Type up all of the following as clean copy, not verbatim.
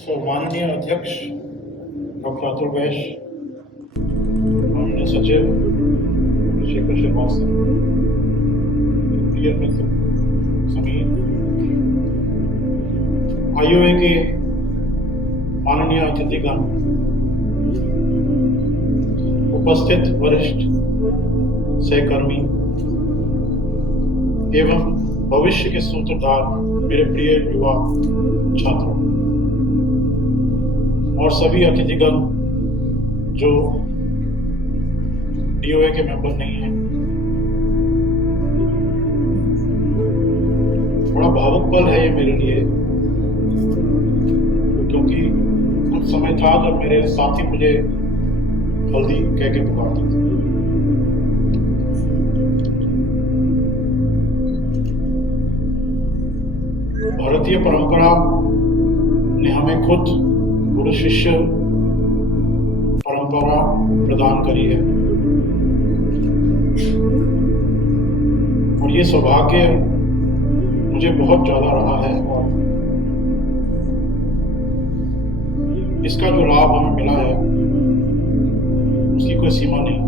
माननीय अध्यक्ष डॉक्टर अतुल वैश्य, माननीय सचिव शेखर श्रीवास्तव, प्रिय मित्र समीर, आईओए के माननीय अतिथिगण, उपस्थित वरिष्ठ सहकर्मी एवं भविष्य के सूत्रधार मेरे प्रिय युवा छात्रों और सभी अतिथिगण जो डीओए के मेंबर नहीं हैं। बड़ा भावुक पल है ये मेरे लिए, क्योंकि कुछ समय था जब मेरे साथी मुझे हल्दी कह के पुकारते थे। भारतीय परंपरा ने हमें खुद गुरु शिष्य परंपरा प्रदान करी है और ये सौभाग्य मुझे बहुत ज्यादा रहा है और इसका जो लाभ हमें मिला है उसकी कोई सीमा नहीं।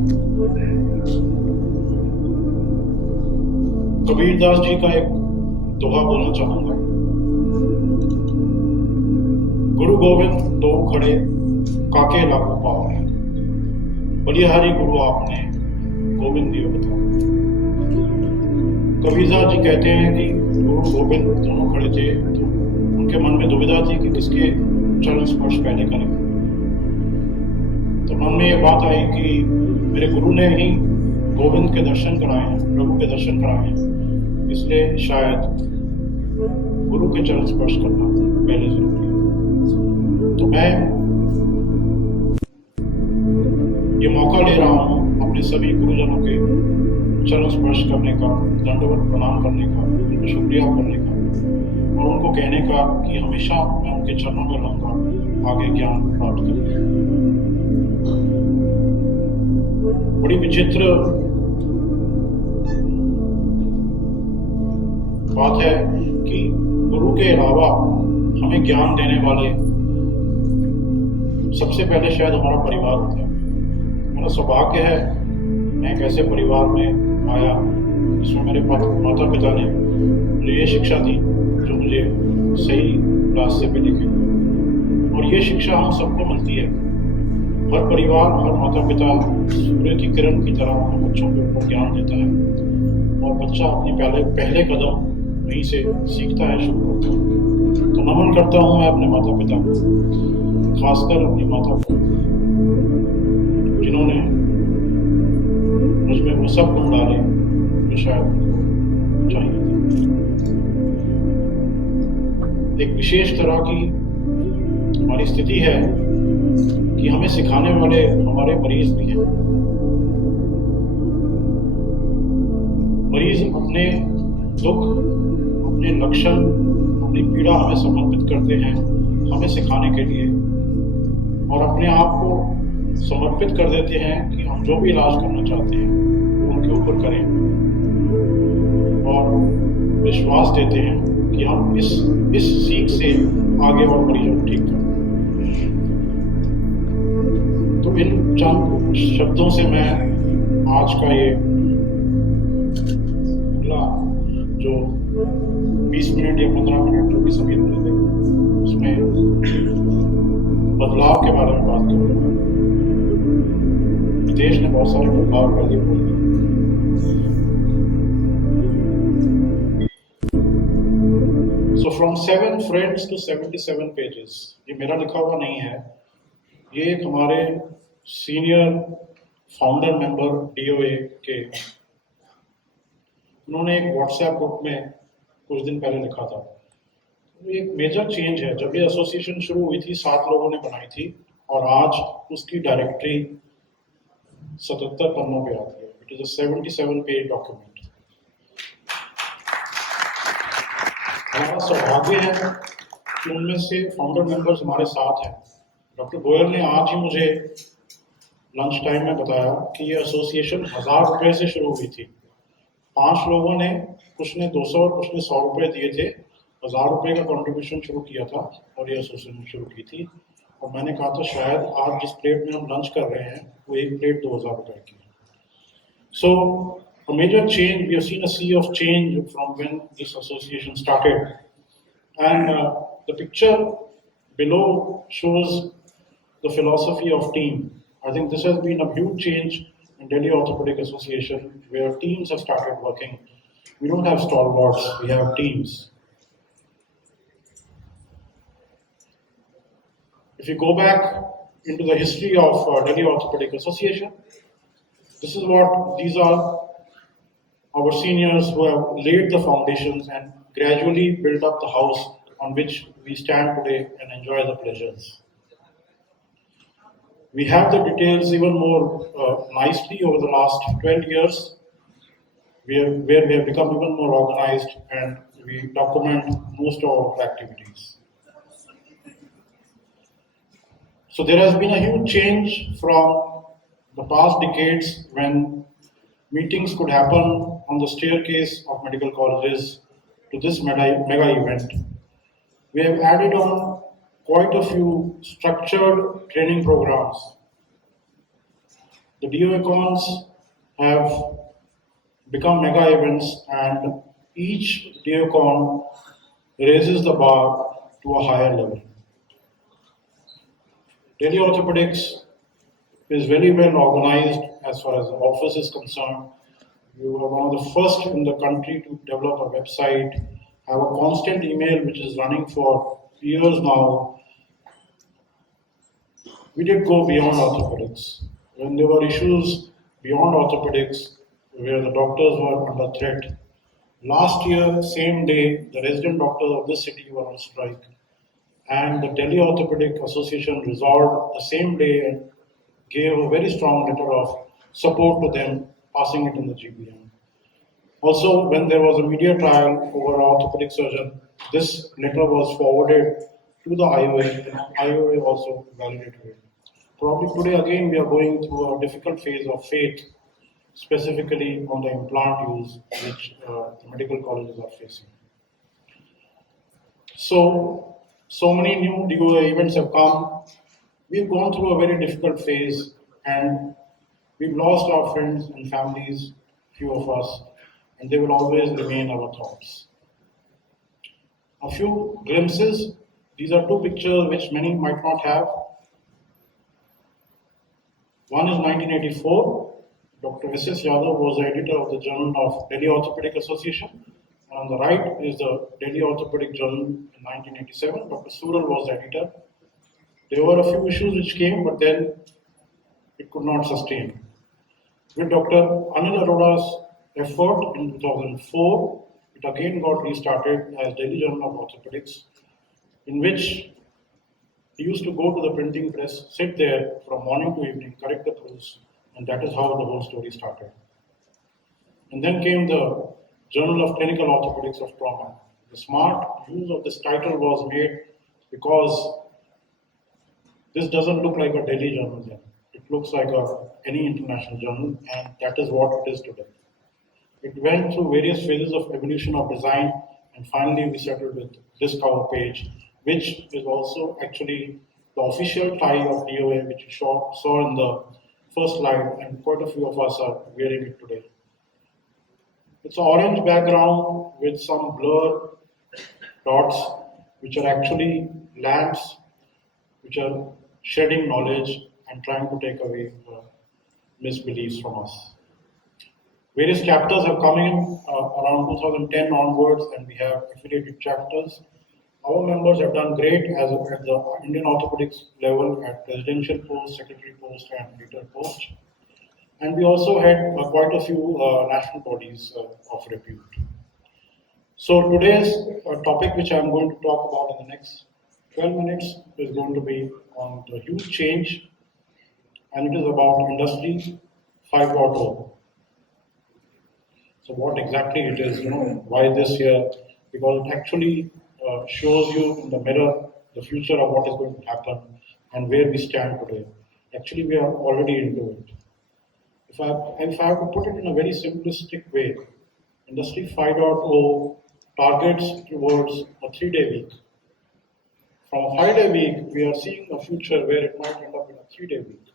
कबीरदास जी का एक दोहा बोलना चाहूंगा। गुरु गोविंद दो खड़े काके लाखों पाओ, बलिहारी गुरु आपने गोविंद दियो बताओ। कबीरदास जी कहते हैं कि गुरु गोविंद दोनों खड़े थे तो उनके मन में दुविधा थी कि किसके चरण स्पर्श पहले करें। तो मन में ये बात आई कि मेरे गुरु ने ही गोविंद के दर्शन कराए हैं, प्रभु के दर्शन कराए हैं, इसलिए शायद गुरु के चरण स्पर्श करना पहले जरूरी है। तो मैं ये मौका ले रहा हूं अपने सभी गुरुजनों के चरण स्पर्श करने का, दंडवत प्रणाम करने का, उनको शुक्रिया करने का और उनको कहने का कि हमेशा मैं उनके चरणों में रहूंगा आगे ज्ञान प्राप्त करने। बड़ी विचित्र बात है कि गुरु के अलावा हमें ज्ञान देने वाले सबसे पहले शायद हमारा परिवार होता है। मेरा सौभाग्य है मैं एक ऐसे परिवार में आया जिसमें मेरे माता पिता ने मुझे ये शिक्षा दी जो मुझे सही रास्ते पे लेके, और ये शिक्षा हम सबको मिलती है। हर परिवार, हर माता पिता सूर्य की किरण की तरह अपने बच्चों के ऊपर ज्ञान देता है और बच्चा अपनी पहले कदम वहीं से सीखता है, शुरू करता है। तो नमन करता हूँ मैं अपने माता पिता को, खासकर अपनी माता को, जिन्होंने मुझमें वो सब गुण डाले जो शायद उनको चाहिए थे। एक विशेष तरह की हमारी स्थिति है कि हमें सिखाने वाले हमारे मरीज भी हैं। मरीज अपने दुख, अपने लक्षण, अपनी पीड़ा हमें समर्पित करते हैं हमें सिखाने के लिए, और अपने आप को समर्पित कर देते हैं कि हम जो भी इलाज करना चाहते हैं वो उनके ऊपर करें, और विश्वास देते हैं कि हम इस सीख से आगे और मरीजों को ठीक करें। तो इन चंद शब्दों से मैं आज का ये जो 20 मिनट या 15 मिनट जो भी सभी मिले थे उसमें बदलाव के बारे में बात करूंगा। देश ने बहुत सारे बदलाव पहले बोल दिए। So from 7 friends to 77 pages, ये मेरा लिखा हुआ नहीं है, ये एक हमारे सीनियर फाउंडर मेंबर डीओए के, उन्होंने एक व्हाट्सएप ग्रुप में कुछ दिन पहले लिखा था। एक मेजर चेंज है। जब ये एसोसिएशन शुरू हुई थी 7 लोगों ने बनाई थी और आज उसकी डायरेक्टरी 77 पन्नों पे आती है। It is a 77 page document. हमारा सौभाग्य है कि उनमें से फाउंडर मेंबर्स हमारे साथ हैं। डॉक्टर गोयल ने आज ही मुझे लंच टाइम में बताया कि ये एसोसिएशन 1000 रुपए से शुरू हुई थी। 5 लोगों ने, कुछ ने 200 और कुछ ने 100 रुपए दिए थे ₹1000 का कंट्रीब्यूशन शुरू किया था और ये एसोसिएशन शुरू की थी, और मैंने कहा था शायद आज जिस प्लेट में हम लंच कर रहे हैं वो एक प्लेट ₹2000 की है. So a major change, we have seen a sea of change from when this association started. And the picture below shows the philosophy of team. I think this has been a huge change in Delhi Orthopedic Association, where teams have started working. We don't have stalwarts, we have teams. If you go back into the history of Delhi Orthopedic Association, this is what these are our seniors who have laid the foundations and gradually built up the house on which we stand today and enjoy the pleasures. We have the details even more nicely over the last 12 years, where we have become even more organized and we document most of our activities. So there has been a huge change from the past decades when meetings could happen on the staircase of medical colleges to this mega event. We have added on quite a few structured training programs. The DOACons have become mega events, and each DOACon raises the bar to a higher level. Delhi Orthopedics is very well organized as far as the office is concerned. We were one of the first in the country to develop a website, have a constant email which is running for years now. We did go beyond orthopedics. When there were issues beyond orthopedics where the doctors were under threat, last year, same day, the resident doctors of this city were on strike, and the Delhi Orthopedic Association resolved the same day and gave a very strong letter of support to them, passing it in the GBM. Also, when there was a media trial over an orthopedic surgeon, this letter was forwarded to the IOA, and IOA also validated it. Probably today again we are going through a difficult phase of faith, specifically on the implant use, which the medical colleges are facing. So many new DOA events have come. We've gone through a very difficult phase, and we've lost our friends and families, few of us, and they will always remain our thoughts. A few glimpses. These are two pictures which many might not have. One is 1984. Dr. S.S. Yadav was the editor of the Journal of Delhi Orthopedic Association. And on the right is the Delhi Orthopedic Journal in 1987. Dr. Sural was the editor. There were a few issues which came, but then it could not sustain. With Dr. Anil Arora's effort in 2004, it again got restarted as Delhi Journal of Orthopedics, in which he used to go to the printing press, sit there from morning to evening, correct the proofs, and that is how the whole story started. And then came the Journal of Clinical Orthopedics of Trauma. The smart use of this title was made because this doesn't look like a Delhi journal then. It looks like any international journal, and that is what it is today. It went through various phases of evolution of design, and finally we settled with this cover page, which is also actually the official tie of DOA, which you saw in the first slide, and quite a few of us are wearing it today. It's an orange background with some blur dots, which are actually lamps, which are shedding knowledge and trying to take away misbeliefs from us. Various chapters have come in around 2010 onwards, and we have affiliated chapters. Our members have done great at the Indian Orthopedics level at presidential post, secretary post, and editor post. And we also had quite a few national bodies of repute. So today's topic, which I'm going to talk about in the next 12 minutes, is going to be on the huge change, and it is about Industry 5.0. So what exactly it is, why this here? Because it actually shows you in the mirror the future of what is going to happen and where we stand today. Actually, we are already into it. If I have to put it in a very simplistic way, Industry 5.0 targets towards a 3-day week. From a 5-day week, we are seeing a future where it might end up in a 3-day week.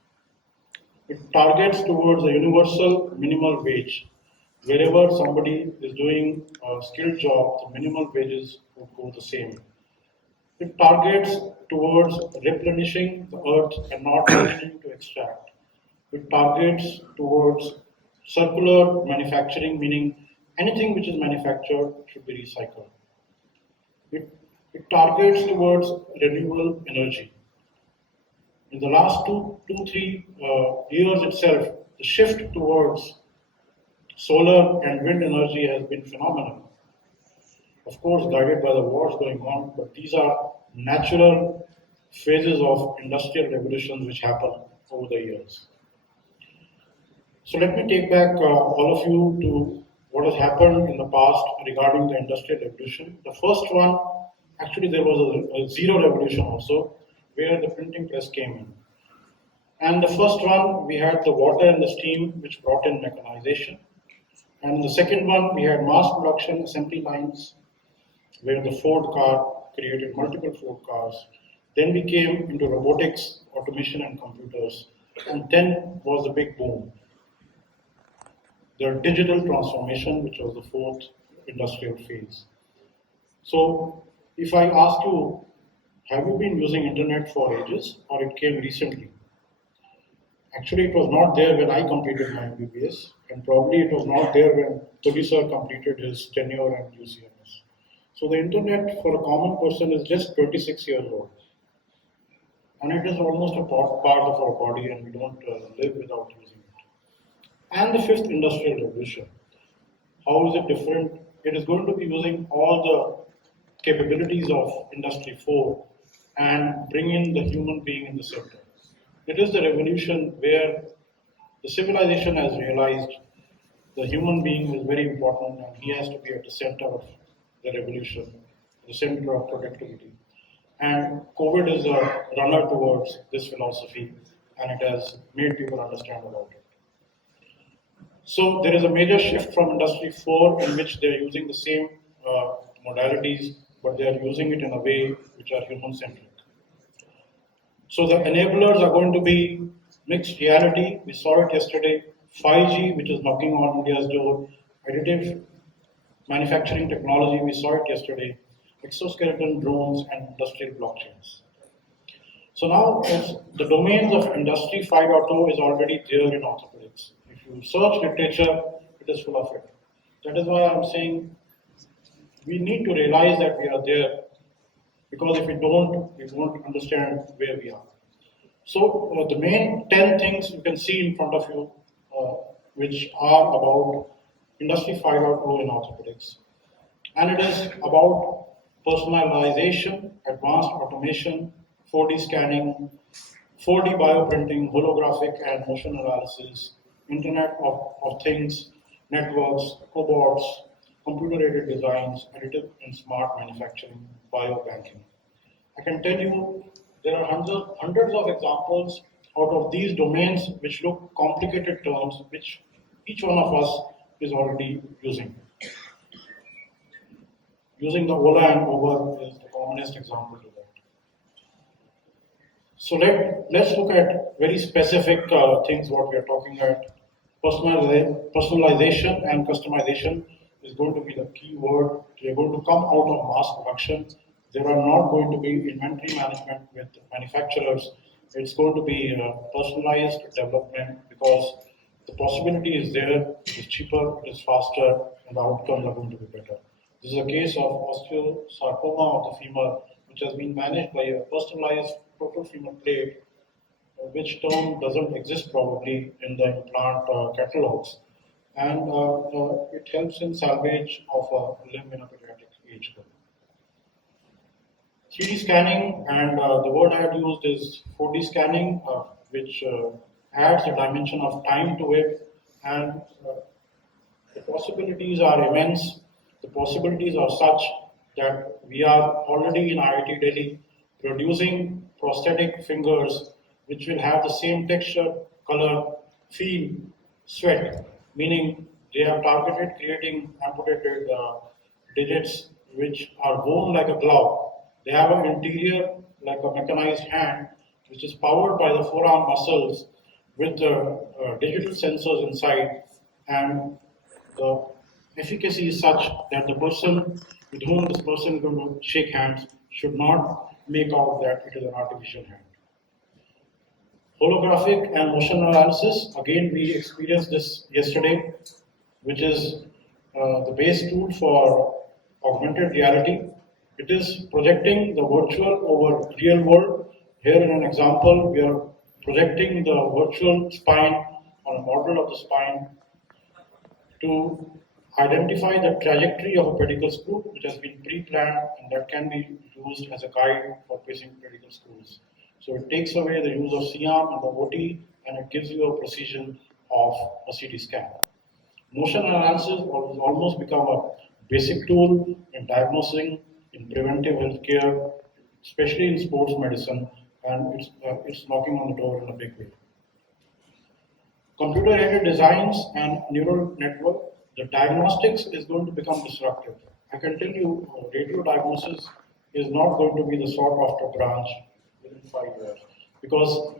It targets towards a universal minimal wage. Wherever somebody is doing a skilled job, the minimal wages would go the same. It targets towards replenishing the earth and not continuing to extract. It targets towards circular manufacturing, meaning anything which is manufactured should be recycled. It, it targets towards renewable energy. In the last 3 years itself, the shift towards solar and wind energy has been phenomenal. Of course, guided by the wars going on, but these are natural phases of industrial revolutions which happen over the years. So let me take back all of you to what has happened in the past regarding the industrial revolution. The first one, actually there was a zero revolution also, where the printing press came in. And the first one, we had the water and the steam, which brought in mechanization. And the second one, we had mass production assembly lines, where the Ford car created multiple Ford cars. Then we came into robotics, automation, and computers. And then was the big boom. The digital transformation, which was the fourth industrial phase. So, if I ask you, have you been using internet for ages, or it came recently? Actually, it was not there when I completed my MBBS, and probably it was not there when producer completed his tenure at UCMS. So the internet for a common person is just 26 years old. And it is almost a part of our body, and we don't live without using it. And the fifth industrial revolution. How is it different? It is going to be using all the capabilities of Industry 4 and bring in the human being in the center. It is the revolution where the civilization has realized the human being is very important and he has to be at the center of the revolution, the center of productivity. And COVID is a runner towards this philosophy, and it has made people understand about it. So there is a major shift from Industry 4 in which they are using the same modalities, but they are using it in a way which are human-centric. So the enablers are going to be mixed reality. We saw it yesterday. 5G, which is knocking on India's door. Additive manufacturing technology, we saw it yesterday. Exoskeleton drones and industrial blockchains. So now the domains of Industry 5.0 is already there in orthopedics. If you search literature, it is full of it. That is why I'm saying we need to realize that we are there, because if we don't, we won't understand where we are. So the main 10 things you can see in front of you, which are about Industry 5.0 in orthopedics. And it is about personalization, advanced automation, 4D scanning, 4D bioprinting, holographic and motion analysis, Internet of Things, networks, cobots, computer-aided designs, additive and smart manufacturing, biobanking. I can tell you there are hundreds of examples out of these domains which look complicated terms which each one of us is already using. Using the Ola and Uber is the commonest example to that. So let's look at very specific things what we are talking about. Personalization and customization is going to be the key word. They are going to come out of mass production. There are not going to be inventory management with manufacturers. It's going to be personalized development because the possibility is there, it is cheaper, it is faster, and the outcomes are going to be better. This is a case of osteosarcoma of the femur, which has been managed by a personalized total femur plate, which term doesn't exist probably in the implant catalogs. And it helps in salvage of a limb in a pediatric age group. 3D scanning, and the word I had used is 4D scanning, which adds a dimension of time to it, and the possibilities are immense. The possibilities are such that we are already in IIT Delhi producing prosthetic fingers which will have the same texture, color, feel, sweat, meaning they have targeted creating amputated digits which are worn like a glove. They have an interior like a mechanized hand which is powered by the forearm muscles with digital sensors inside, and the efficacy is such that the person with whom this person is going to shake hands should not make out that it is an artificial hand. Holographic and motion analysis, again we experienced this yesterday, which is the base tool for augmented reality. It is projecting the virtual over real world. Here in an example, we are projecting the virtual spine on a model of the spine to identify the trajectory of a pedicle screw, which has been pre-planned and that can be used as a guide for placing pedicle screws. So it takes away the use of CM and the OT, and it gives you a precision of a CT scan. Motion analysis has almost become a basic tool in diagnosing, in preventive healthcare, especially in sports medicine, and it's knocking on the door in a big way. Computer-aided designs and neural network, the diagnostics is going to become disruptive. I can tell you, radio diagnosis is not going to be the sought-after branch within 5 years, because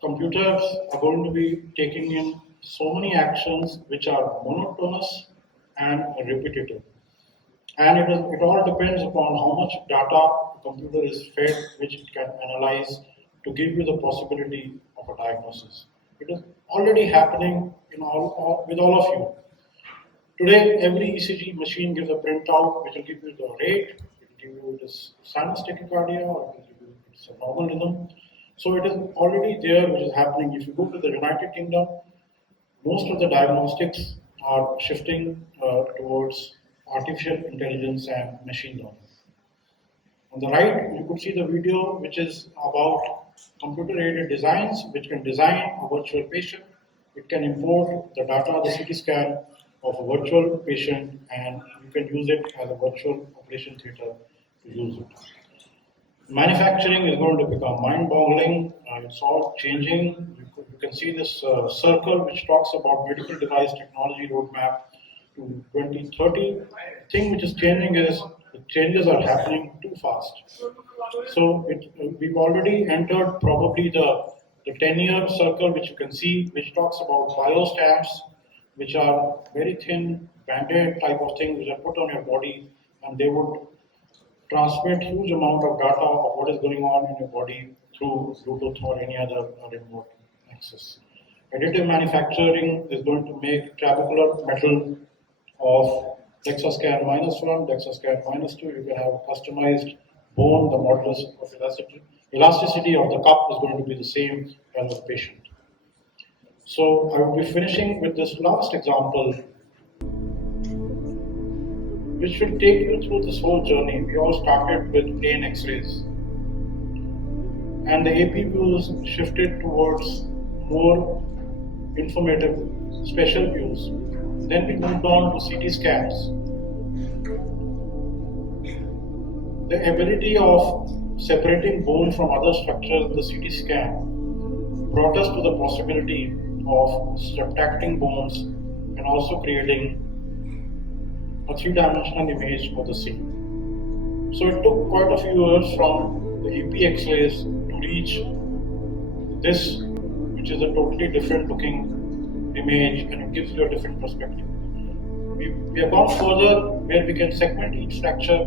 computers are going to be taking in so many actions which are monotonous and repetitive. And it all depends upon how much data the computer is fed, which it can analyze to give you the possibility of a diagnosis. It is already happening with all of you. Today, every ECG machine gives a printout which will give you the rate, it will give you this sinus tachycardia, or it will give you it's a normal rhythm. So it is already there, which is happening. If you go to the United Kingdom, most of the diagnostics are shifting towards artificial intelligence and machine learning. On the right, you could see the video which is about computer-aided designs, which can design a virtual patient. It can import the data, the CT scan of a virtual patient, and you can use it as a virtual operation theater to use it. Manufacturing is going to become mind-boggling. It's all changing. You can see this circle which talks about medical device technology roadmap to 2030. The thing which is changing is the changes are happening too fast. So we've already entered probably the 10-year circle, which you can see, which talks about biostats, which are very thin, band-aid type of things which are put on your body, and they would transmit huge amount of data of what is going on in your body through Bluetooth or any other remote access. Additive manufacturing is going to make trabecular metal of DEXA-scan -1, DEXA-scan -2. You can have a customized bone. The modulus of elasticity of the cup is going to be the same as the patient. So I will be finishing with this last example, which should take you through this whole journey. We all started with plain X-rays, and the AP views shifted towards more informative special views. Then we moved on to CT scans. The ability of separating bone from other structures in the CT scan brought us to the possibility of subtracting bones and also creating a three-dimensional image of the scene. So it took quite a few years from the EP X-rays to reach this, which is a totally different looking image, and it gives you a different perspective. We have gone further where we can segment each fracture,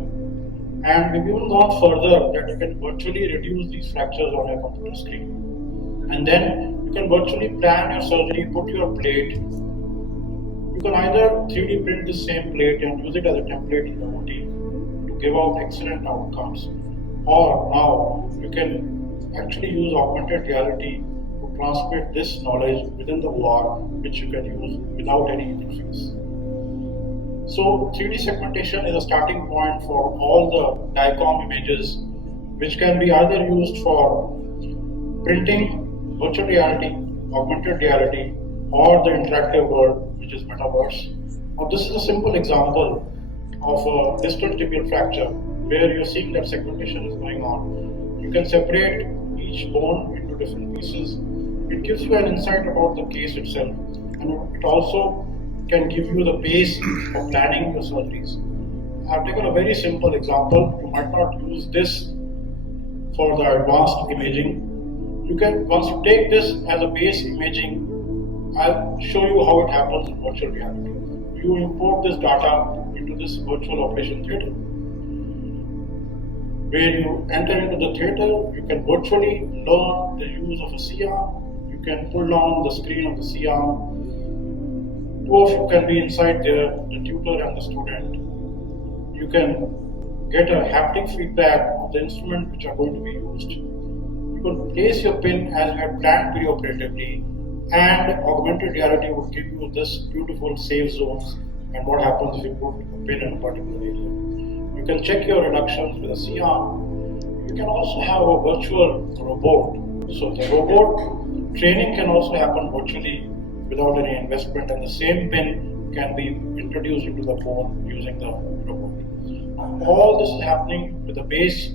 and we've even gone further that you can virtually reduce these fractures on your computer screen. And then you can virtually plan your surgery, put your plate. You can either 3D print the same plate and use it as a template in the OT to give out excellent outcomes, or now you can actually use augmented reality to transmit this knowledge within the OR, which you can use without any interface. So 3D segmentation is a starting point for all the DICOM images, which can be either used for printing, virtual reality, augmented reality, or the interactive world, which is metaverse. Now this is a simple example of a distal tibial fracture where you're seeing that segmentation is going on. You can separate each bone into different pieces. It gives you an insight about the case itself, and it also can give you the base for planning your surgeries. I've taken a very simple example. You might not use this for the advanced imaging. You can, once you take this as a base imaging, I'll show you how it happens in virtual reality. You import this data into this virtual operation theater. Where you enter into the theater, you can virtually learn the use of a C-arm. You can pull down the screen of the C-arm. Two of you can be inside there, the tutor and the student. You can get a haptic feedback of the instrument which are going to be used. You can place your pin as you had planned preoperatively, and augmented reality would give you this beautiful safe zones and what happens if you put a pin in a particular area. You can check your reductions with a C-arm. You can also have a virtual robot. So the robot training can also happen virtually without any investment, and the same pin can be introduced into the bone using the robot. All this is happening with the base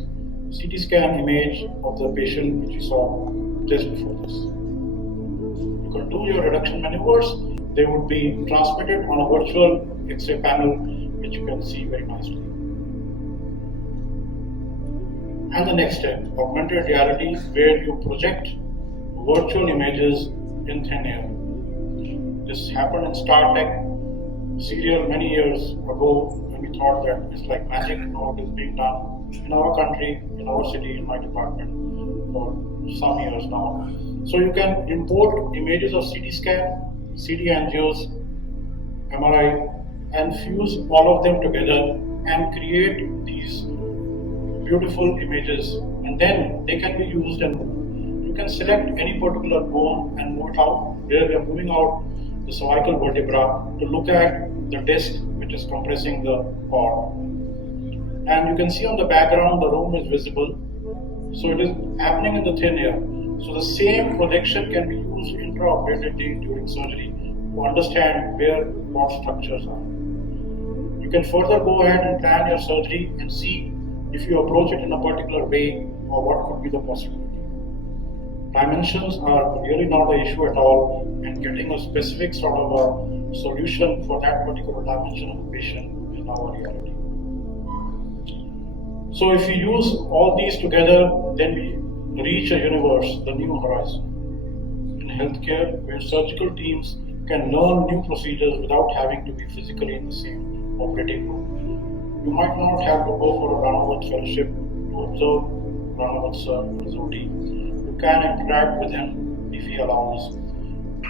CT scan image of the patient which you saw just before this. You can do your reduction maneuvers. They would be transmitted on a virtual X-ray panel which you can see very nicely. And the next step, augmented reality, where you project virtual images in thin air. This happened in Star Trek serial many years ago when we thought that it's like magic. Now it is being done in our country, in our city, in my department for some years now. So you can import images of CT scan, CT angios, MRI, and fuse all of them together and create these beautiful images, and then they can be used, and you can select any particular bone and move it out where we are moving out the cervical vertebra to look at the disc which is compressing the cord. And you can see on the background the room is visible, so it is happening in the thin air. So the same projection can be used intraoperatively during surgery to understand where what structures are. You can further go ahead and plan your surgery and see if you approach it in a particular way or what could be the possibility. Dimensions are really not an issue at all, and getting a specific sort of a solution for that particular dimension of the patient is now a reality. So if we use all these together, then we reach a universe, the new horizon. In healthcare, where surgical teams can learn new procedures without having to be physically in the same operating room. You might not have to go for a Ranavat fellowship to observe Ranavat sir, his OT. You can interact with him if he allows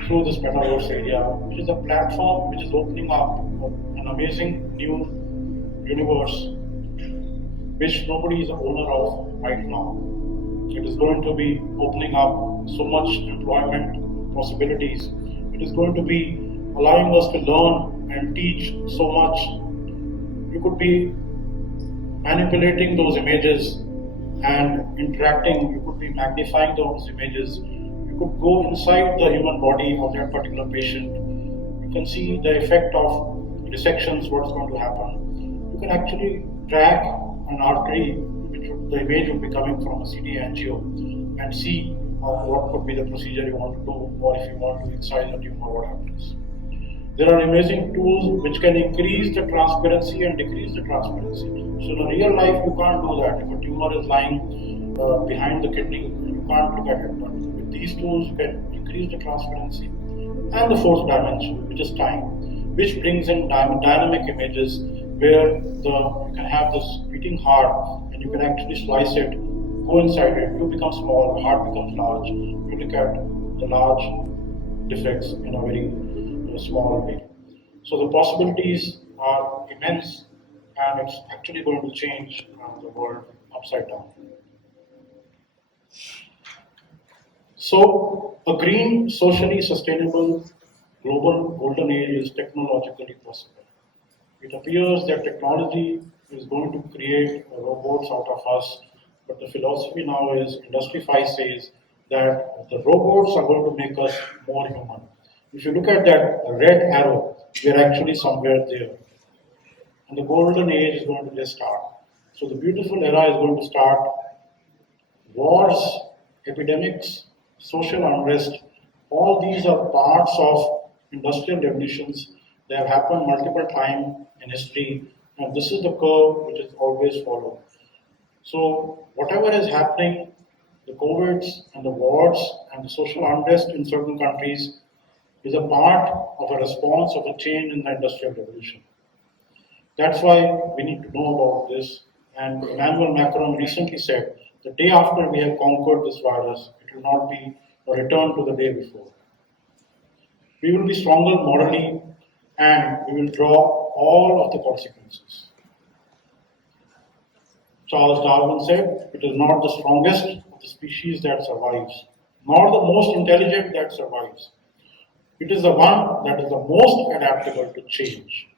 through this metaverse area, which is a platform which is opening up an amazing new universe which nobody is the owner of right now. It is going to be opening up so much employment possibilities. It is going to be allowing us to learn and teach so much. You could be manipulating those images and interacting. You could be magnifying those images. You could go inside the human body of that particular patient. You can see the effect of dissections, what's going to happen. You can actually track an artery, which the image would be coming from a CT angio, and see what could be the procedure you want to do, or if you want to excise the tumor, what happens. There are amazing tools which can increase the transparency and decrease the transparency. So in real life, you can't do that. If a tumor is lying behind the kidney, you can't look at it. But with these tools, you can increase the transparency. And the fourth dimension, which is time, which brings in dynamic images where you can have this beating heart and you can actually slice it, go inside it, you become small, the heart becomes large. You look at the large defects in a very small way. So the possibilities are immense, and it's actually going to change the world upside down. So a green, socially sustainable global golden age is technologically possible. It appears that technology is going to create robots out of us, but the philosophy now is Industry 5 says that the robots are going to make us more human. If you look at that red arrow, we are actually somewhere there. And the golden age is going to just start. So the beautiful era is going to start. Wars, epidemics, social unrest, all these are parts of industrial revolutions They have happened multiple times in history, and this is the curve which is always followed. So whatever is happening, the COVIDs and the wars and the social unrest in certain countries is a part of a response of a change in the industrial revolution. That's why we need to know about this. And Emmanuel Macron recently said, the day after we have conquered this virus, it will not be a return to the day before. We will be stronger morally and we will draw all of the consequences. Charles Darwin said, it is not the strongest of the species that survives, nor the most intelligent that survives. It is the one that is the most adaptable to change.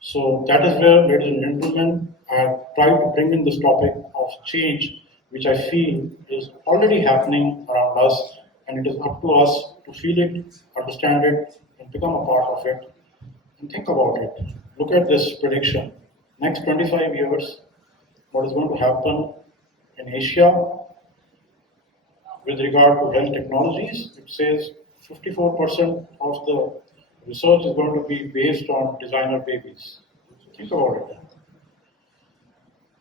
So that is where, ladies and gentlemen, I have tried to bring in this topic of change, which I feel is already happening around us, and it is up to us to feel it, understand it, and become a part of it. And think about it. Look at this prediction. Next 25 years, what is going to happen in Asia with regard to health technologies? It says 54% of the research is going to be based on designer babies. Think about it.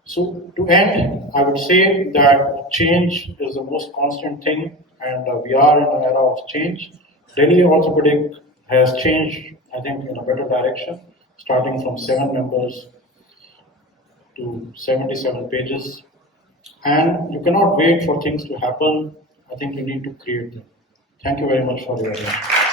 So to end, I would say that change is the most constant thing, and we are in an era of change. Delhi Orthopaedic has changed, I think, in a better direction, starting from 7 members to 77 pages. And you cannot wait for things to happen. I think you need to create them. Thank you very much for your attention.